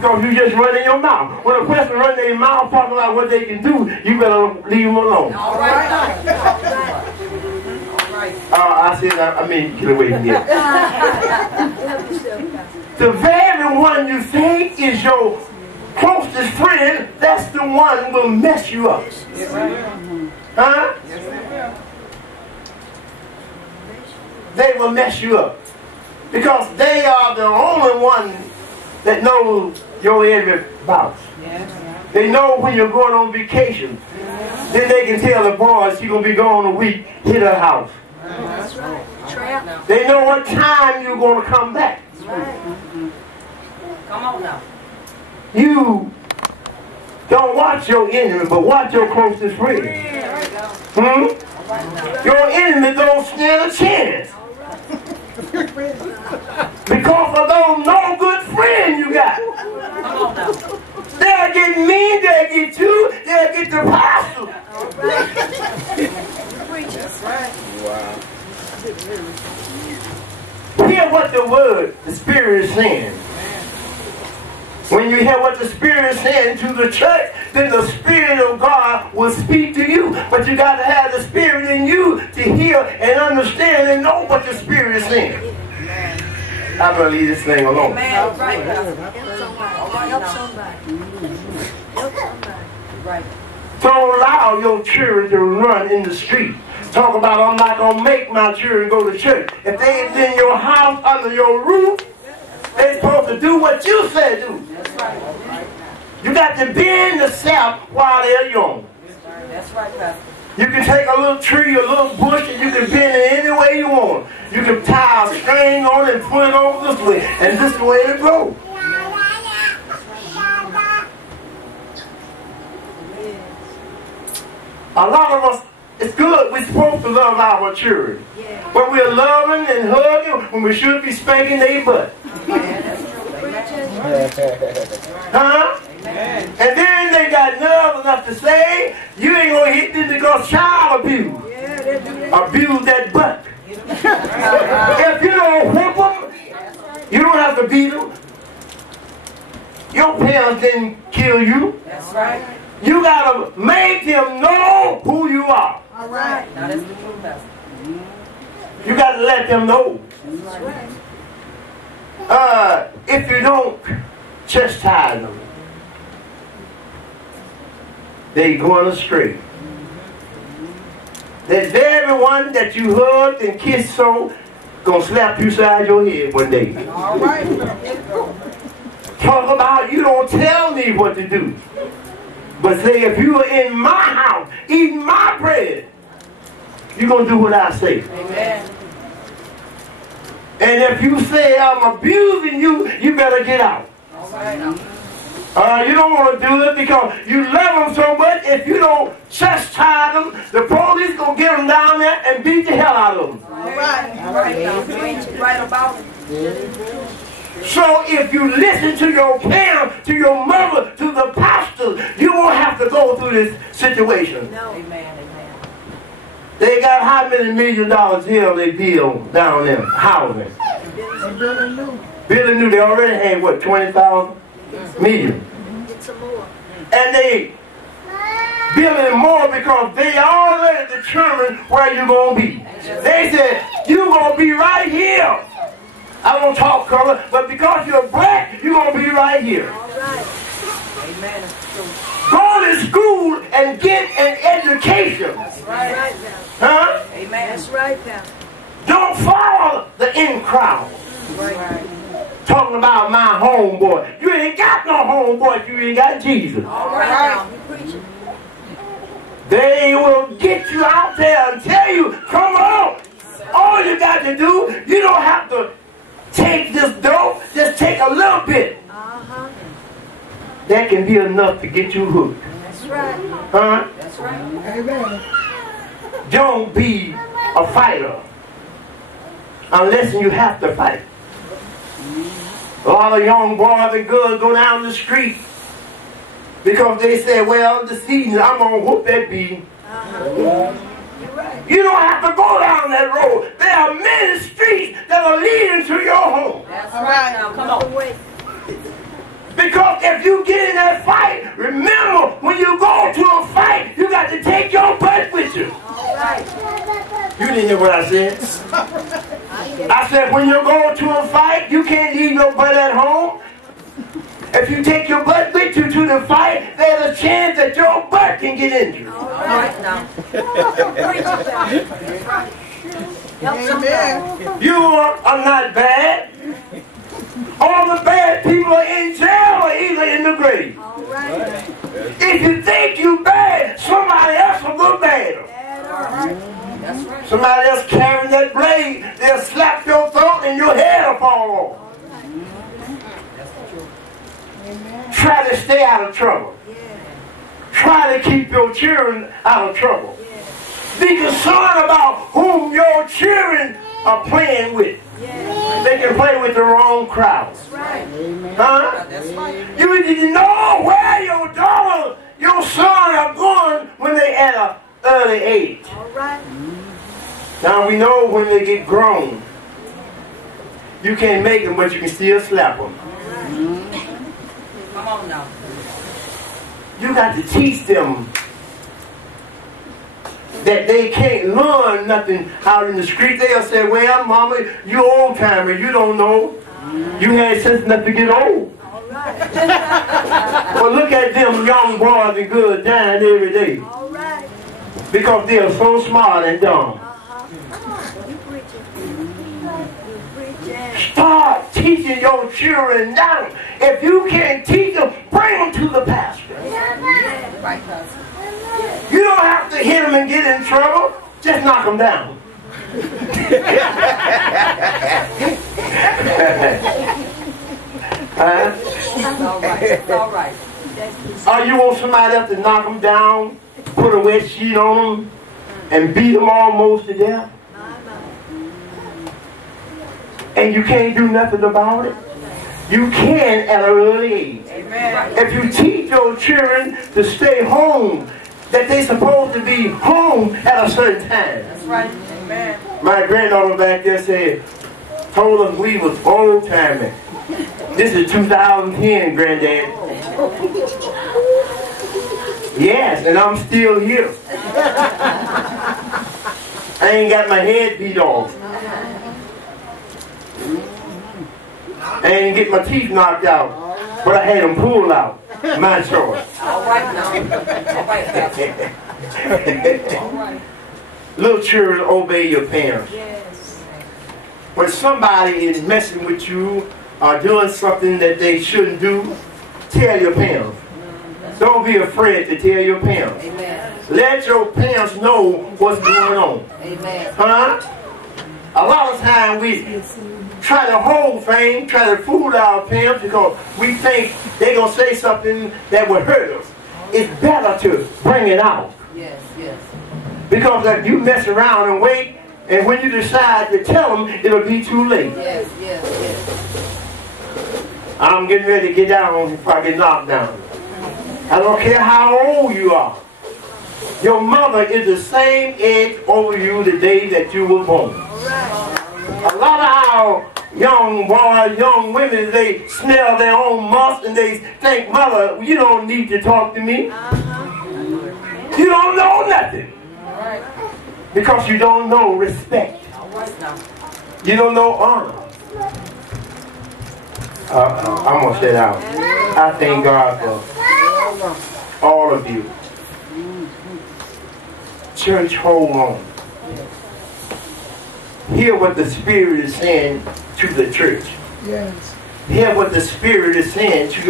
because you just running your mouth. When a person runs their mouth talking about what they can do, you better leave them alone. All right. I said, I mean, get away from here. The very one you think is your closest friend, that's the one who will mess you up. Huh? They will mess you up. Because they are the only one that knows your every bounce. They know when you're going on vacation. Then they can tell the boys she's going to be gone a week, hit her house. That's right. Trap. They know what time you're going to come back. That's right. Come on now. You don't watch your enemy, but watch your closest friend. Your enemy don't stand a chance. Because of those no good friends you got. They'll get mean, they'll get you, they'll get the pastor. That's right. Wow. Hear what the word, the Spirit is saying. When you hear what the Spirit is saying to the church, then the Spirit of God will speak to you. But you got to have the Spirit in you to hear and understand and know what the Spirit is saying. I'm going to leave this thing alone. Amen. Right. Help somebody. Help somebody. Right. Don't allow your children to run in the street. Talk about, I'm not going to make my children go to church. If they ain't in your house, under your roof, they're supposed to do what you say do. That's right. You got to bend the sap while they're young. That's right, Pastor. You can take a little tree, a little bush, and you can bend it any way you want. You can tie a string on it and put it over this way, and this is the way it grows. A lot of us, it's good, we're supposed to love our children. But we're loving and hugging when we should be spanking their butt. Huh? And then they got nerve enough to say, you ain't going to hit them because child abuse. Abuse that butt. If you don't whip them, you don't have to beat them. Your parents didn't kill you. That's right. You got to make them know who you are. All right. Now that's the truth, Pastor. You got to let them know. That's right. If you don't chastise them, they going astray. That very one that you hugged and kissed so gonna slap you side your head one day. All right. Talk about you don't tell me what to do. But say if you are in my house, eating my bread, you're gonna do what I say. Amen. And if you say I'm abusing you, you better get out. All right. You don't want to do it because you love them so much. If you don't chastise them, the police gonna get them down there and beat the hell out of them. All right. All right. Now preach right about it. So if you listen to your parents, to your mother, to the pastor, you won't have to go through this situation. No. Amen. Amen. They got how many $1 million here they build down there, housing? Billy knew they already had, what, 20,000 million? Get some more. And they building more because they already determined where you're going to be. They said, you're going to be right here. I don't talk color, but because you're black, you're going to be right here. All right. Amen. Go to school and get an education. That's right. Huh? Amen. That's right, Pastor. Don't follow the in crowd. Right. Talking about my homeboy. You ain't got no homeboy if you ain't got Jesus. All right. Now, you preaching. They will get you out there and tell you, come on. All you got to do, you don't have to take this dope, just take a little bit. That can be enough to get you hooked. That's right. Huh? That's right. Amen. Don't be a fighter unless you have to fight. A lot of young boys and girls go down the street because they say, well, this season I'm going to whoop that beating. You don't have to go down that road. There are many streets that are leading to your home. That's right. Now, come on. Because if you get in that fight, remember, when you go to a fight, you got to take your butt with you. All right. You didn't hear what I said? I said, when you go to a fight, you can't leave your butt at home. If you take your butt with you to the fight, there's a chance that your butt can get injured. All right now. Preach it, Pastor. You are not bad. All the bad people are in jail or either in the grave. All right. If you think you bad, somebody else will look badder. All right. That's right. Somebody else carrying that blade, they'll slap your throat and your head will fall off. Try to stay out of trouble. Try to keep your children out of trouble. Be concerned about whom your children are playing with. They can play with the wrong crowds. Huh? You need to know where your daughter, your son are going when they're at an early age. Now we know when they get grown, you can't make them, but you can still slap them. Come on now. You got to teach them that they can't learn nothing out in the street. They'll say, well, mama, you old timer, you don't know. You had sense enough to get old. But look at them young boys and girls dying every day. Because they are so smart and dumb. Start teaching your children now. If you can't teach them, bring them to the pastor. You don't have to hit them and get in trouble. Just knock them down. Huh? It's all right. Or you want somebody else to knock them down, put a wet sheet on them, and beat them almost to death? And you can't do nothing about it? You can at an early age. Amen. If you teach your children to stay home, that they're supposed to be home at a certain time. That's right. Amen. My granddaughter back there said, told us we was old timing. This is 2010, Granddad. Yes, and I'm still here. I ain't got my head beat off. I didn't get my teeth knocked out, but I had them pulled out. My choice. All right now. All right, Pastor. All right. Little children, obey your parents. Yes. When somebody is messing with you or doing something that they shouldn't do, tell your parents. Don't be afraid to tell your parents. Amen. Let your parents know what's going on. Amen. Huh? A lot of times we try to hold things, try to fool our parents because we think they're going to say something that will hurt us. It's better to bring it out. Yes, yes. Because if you mess around and wait, and when you decide to tell them, it'll be too late. Yes, yes, yes. I'm getting ready to get down before I get knocked down. I don't care how old you are. Your mother is the same age over you the day that you were born. A lot of our young boys, young women, they smell their own must and they think, mother, you don't need to talk to me. You don't know nothing. Because you don't know respect. You don't know honor. I'm going to sit down. I thank God for all of you. Church, hold on. Hear what the Spirit is saying to the church. Yes. Hear what the Spirit is saying to